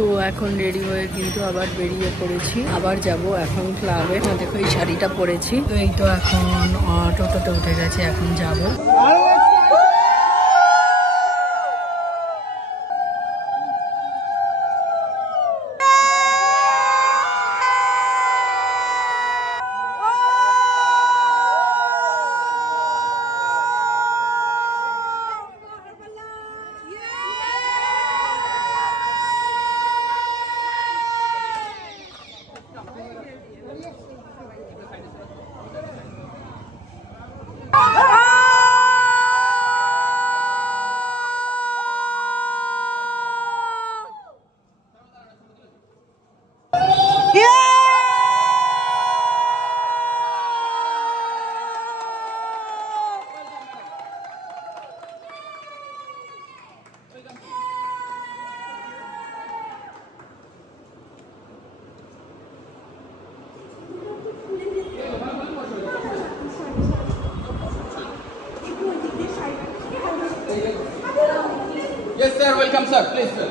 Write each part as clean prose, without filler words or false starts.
তো এখন রেডি হয়ে কিন্তু আবার বেরিয়ে পড়েছি, আবার যাব এখন ক্লাবে। দেখো এই শাড়িটা পরেছি, তো এই তো এখন টোটোতে উঠে গেছে, এখন যাব। Yes, sir. Welcome, sir. Please, sir.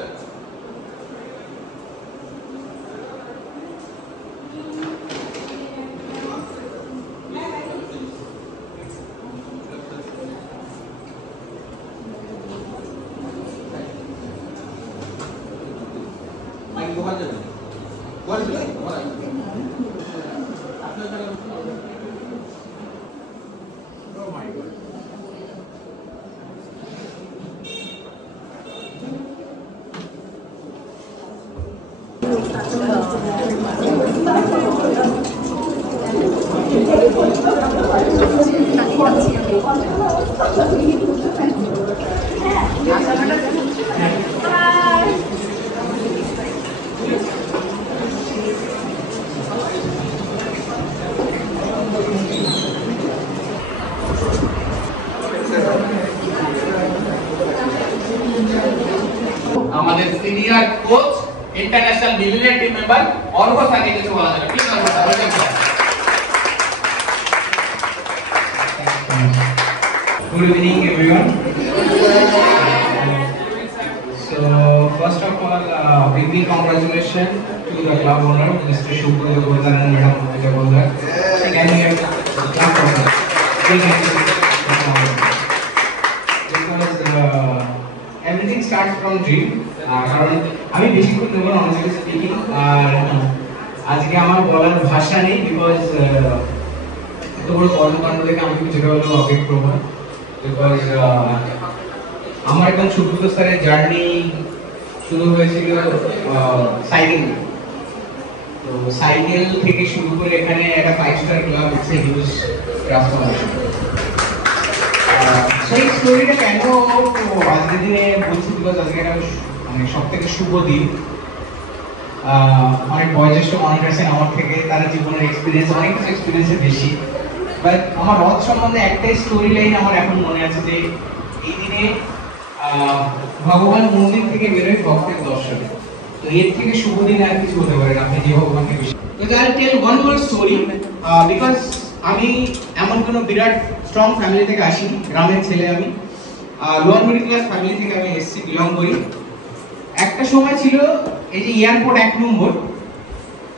আমাদের senior coach international million team member और वो साथ ही बोला था please Good evening everyone. So first of all, big congratulations to the club owner Mr. Shubhra Godar and Madam Monica Godar. Can we have clap for them? Because everything starts from dream. কারণ আমি বেশিক্ষণ নেব না honestly speaking, আর আজকে আমার বলার ভাষা নেই বিকজ এত বড় কর্মকাণ্ড থেকে আমি কিছুটা হলেও অভিপ্রবণ। বিকজ আমার একদম সুব্রত স্যারের জার্নি শুরু হয়েছিল সাইকেল, তো সাইকেল থেকে শুরু করে এখানে একটা 5 star club, it's a huge transformation. সেই স্টোরিটা কেন আজকের দিনে বলছি বিকজ আজকে একটা মানে সব থেকে শুভ দিন। অনেক বয়োজ্যেষ্ঠ মানুষ আছেন আমার থেকে, তারা জীবনের এক্সপিরিয়েন্স অনেক কিছু এক্সপিরিয়েন্সের বেশি, বাট আমার রথ সম্বন্ধে একটাই স্টোরি লাইন আমার এখন মনে আছে যে এই দিনে ভগবান মন্দির থেকে বেরোয় ভক্তের দর্শনে। তো এর থেকে শুভ দিন আর কিছু হতে পারে না, আপনি যে ভগবানকে বিশ্বাস। তো I tell one more story because আমি এমন কোনো বিরাট স্ট্রং ফ্যামিলি থেকে আসি, গ্রামের ছেলে আমি, লোয়ার মিডল ক্লাস ফ্যামিলি থেকে আমি এসেছি, বিলং করি। একটা সময় ছিল এই যে এয়ারপোর্ট 1 নম্বর,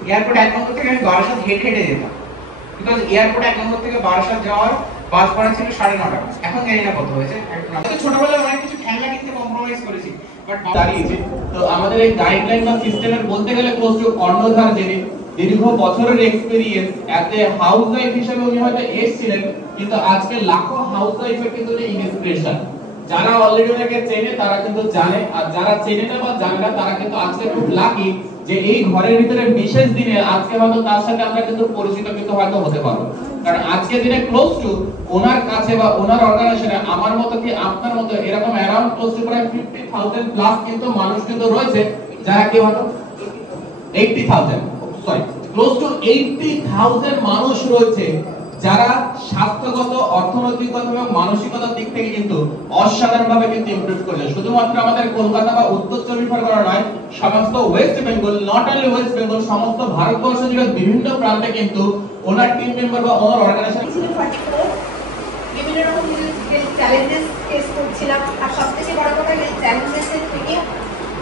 এয়ারপোর্ট 1 নম্বর থেকে আমি বারাসাত হেঁটে যেতাম, বিকজ এয়ারপোর্ট 1 নম্বর থেকে বারাসাত যাওয়ার বাস ভাড়া ছিল 9:30 টাকা। এখন জানি না কত হয়েছে। ছোটবেলায় অনেক কিছু খেলনা কিনতে কম্প্রোমাইজ করেছি, বাট দাঁড়িয়েছে। তো আমাদের এই গাইডলাইন বা সিস্টেমের বলতে গেলে ক্লোজ টু কর্ণধার যিনি, দীর্ঘ বছরের experience as a house wife হিসেবে উনি হয়তো এসেছিলেন, কিন্তু আজকে লাখো হাউস ওয়াইফের কিন্তু ইন্সপিরেশন। যারা অলরেডি ওনাকে চেনে তারা কিন্তু জানে, আর যারা চেনে না বা জানে না তারা কিন্তু আজকে খুব লাকি যে এই ঘরের ভিতরে বিশেষ দিনে আজকে হয়তো তার সাথে আমরা কিন্তু পরিচিত কিন্তু হয়তো হতে পারবো। কারণ আজকে দিনে ক্লোজ টু ওনার কাছে বা ওনার অর্গানাইজেশনে আমার মতো কি আপনার মতো এরকম অ্যারাউন্ড ক্লোজ টু প্রায় 50,000 প্লাস কিন্তু মানুষ কিন্তু রয়েছে, যারা কি হয়তো 80,000 সরি ক্লোজ টু 80,000 মানুষ রয়েছে যারা স্বাস্থ্যগত, অর্থনৈতিকগত এবং মানসিকতার দিক থেকে কিন্তু অসাধারণভাবে কিন্তু ইমপ্রুভ করেছে। শুধুমাত্র আমাদের কলকাতা বা উত্তর চব্বিশ পরগনা নয়, সমস্ত West Bengal, not only West Bengal, সমস্ত ভারতবর্ষ জুড়ে বিভিন্ন প্রান্তে কিন্তু ওনার টিম মেম্বার বা ওনার অর্গানাইজেশন বিভিন্ন রকম চ্যালেঞ্জেস ফেস করছিলাম। আর সবথেকে বড় কথা এই চ্যালেঞ্জেস থেকে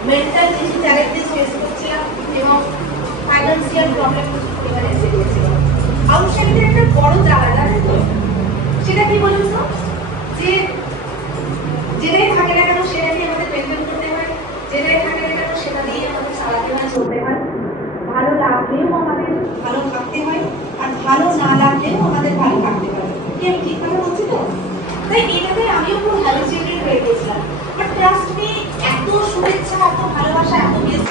মেন্টাল কিছু চ্যালেঞ্জেস ফেস করছিলাম এবং ফাইন্যান্সিয়াল প্রবলেম এবারে এসে গিয়েছিল। আউটসাইডের একটা বড় জায়গা জানেন তো, সেটা কি বলুন তো, যে যেটাই থাকে না কেন সেটা নিয়ে আমাদের মেনটেন করতে হয়, যেটাই থাকে না কেন সেটা নিয়ে আমাদের সারাদিন চলতে হয়। ভালো লাগলেও আমাদের ভালো থাকতে হয়, আর ভালো না লাগলেও আমাদের ভালো থাকতে হয়। কি আমি ঠিকভাবে বলছি তো? তাই এটাতে আমিও খুব হ্যালুসিনেটেড হয়ে গেছিলাম। বাট ট্রাস্ট মি, এত শুভেচ্ছা, এত ভালোবাসা, এত বেশ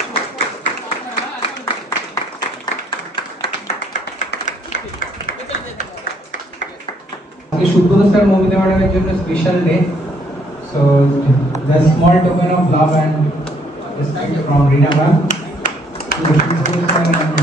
সুব্রত স্যার মৌমিতা ম্যাডামের জন্য special day, so the small token of love and respect from Rina ma'am to Subrata sir and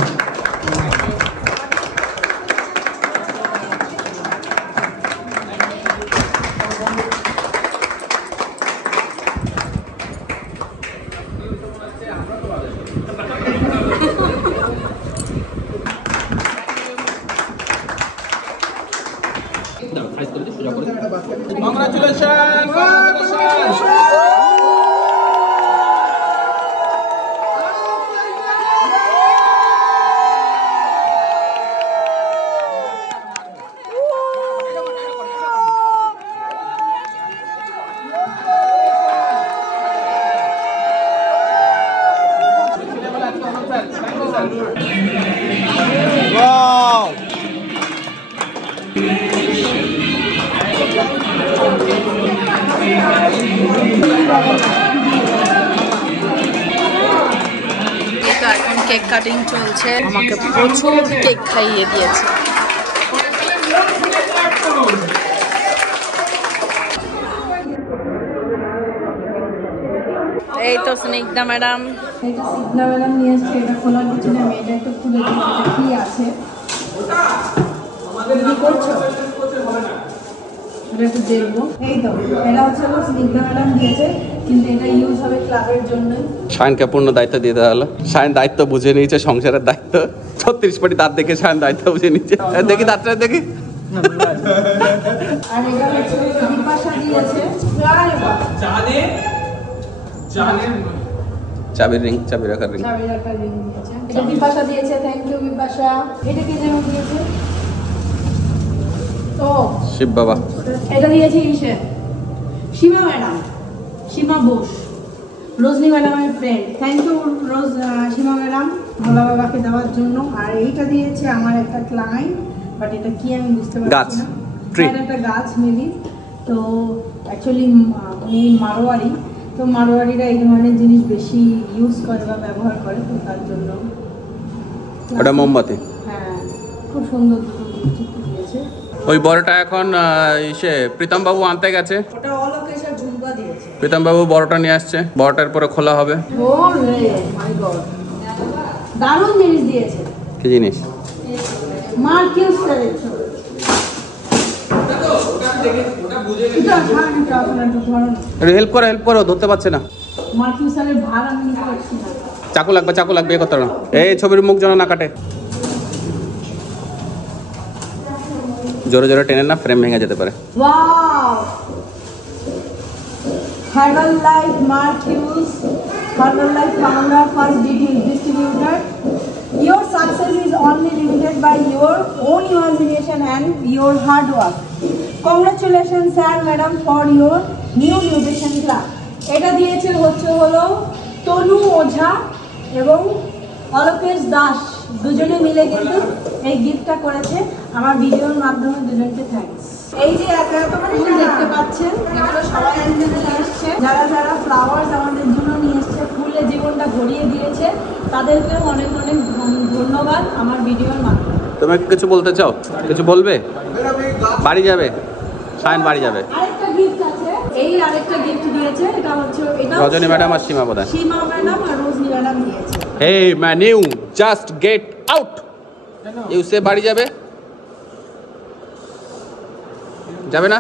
এখন কেক কাটিং চলছে, আমাকে প্রচুর কেক খাইয়ে দিয়েছে। এই তো স্নিগ্ধা ম্যাডাম, এটা সিগনা ম্যাডাম নিয়ে এসছে। এটা খোলার পিছনে আমি এটা একটু খুলে দিই, এটা কি আছে কি করছো এটা একটু দেখবো। এই তো এটা হচ্ছে স্নিগ্ধা ম্যাডাম দিয়েছে, কিন্তু এটা ইউজ হবে ক্লাবের জন্য। শায়নকে পূর্ণ দায়িত্ব দিয়ে দেওয়া হলো। শায়ন দায়িত্ব বুঝে নিয়েছে, সংসারের দায়িত্ব। 36 কোটি দাঁত দেখে শায়ন দায়িত্ব বুঝে নিয়েছে। দেখি দাঁতটা দেখি। আর এটা হচ্ছে বিপাশা দিয়েছে চাবির রিং, চাবি রাখার রিং। চাবি রাখার রিং দিয়েছে। এটা বিপাশা দিয়েছে, থ্যাংক ইউ বিপাশা। এটা কে যেন দিয়েছে? ও শিব বাবা। এটা দিয়েছে ইসে সীমা ম্যাডাম, সীমা বোস, রজনী ম্যাডামের friend. Thank you Seema madam ভোলা বাবাকে দেওয়ার জন্য। আর এইটা দিয়েছে আমার একটা ক্লায়েন্ট, বাট এটা কি আমি বুঝতে পারছি না। এটা একটা গাছ মেবি। তো অ্যাকচুয়ালি উনি মারোয়ারি, তো মারোয়ারিরা এই ধরনের জিনিস বেশি ইউজ করে বা ব্যবহার করে, তো তার জন্য। ওটা মোমবাতি। হ্যাঁ, খুব সুন্দর দুটো গিফট দিয়েছে। ওই বড়টা এখন ইসে প্রীতম বাবু আনতে গেছে। ওটা অলোকেশ আর ঝুমকা দিয়েছে। প্রীতম বাবু বড়টা নিয়ে আসছে, বড়টার পরে খোলা হবে। ও রে মাই গড, দারুণ জিনিস দিয়েছে। কি জিনিস? মার্কিউস কালেকশন। হেল্প করো, ধরতে পারছে না। মার্কিউসের ভার আমি নিতে পারছি না। চাকু লাগবে, এ করতে না। এই ছবির মুখ যেন না কাটে। জোরে জোরে টেনে না, ফ্রেম ভেঙে যেতে পারে। Wow, Herbalife Marquez, Herbalife founder, first distributor. Your success is only limited by your own imagination and your hard work. Congratulations sir, madam, for your new nutrition club. এটা দিয়েছে হলো তনু ওঝা এবং অলোকেশ দাস, দুজনে মিলে কিন্তু এই গিফটটা করেছে আমার ভিডিওর মাধ্যমে। দুজনকে থ্যাঙ্কস। এই যে এত ফুল দেখতে পাচ্ছেন, এগুলো সবাই নিয়ে এসছে। যারা ফ্লাওয়ার্স আমাদের জন্য নিয়ে এসছে, ফুলে জীবনটা ভরিয়ে দিয়েছে, তাদেরকে অনেক অনেক ধন্যবাদ আমার ভিডিওর মাধ্যমে। তুমি কিছু বলতে চাও? কিছু বলবে? বাড়ি যাবে, শায়ন বাড়ি যাবে। আরেকটা গিফট আছে, এই আরেকটা গিফট দিয়েছে। এটা হচ্ছে রজনী ম্যাডাম আর সীমা বোধহয়। সীমা ম্যাডাম আর রজনী ম্যাডাম দিয়েছে। Hey man, you just get out. You say বাড়ি যাবে? যাবে না?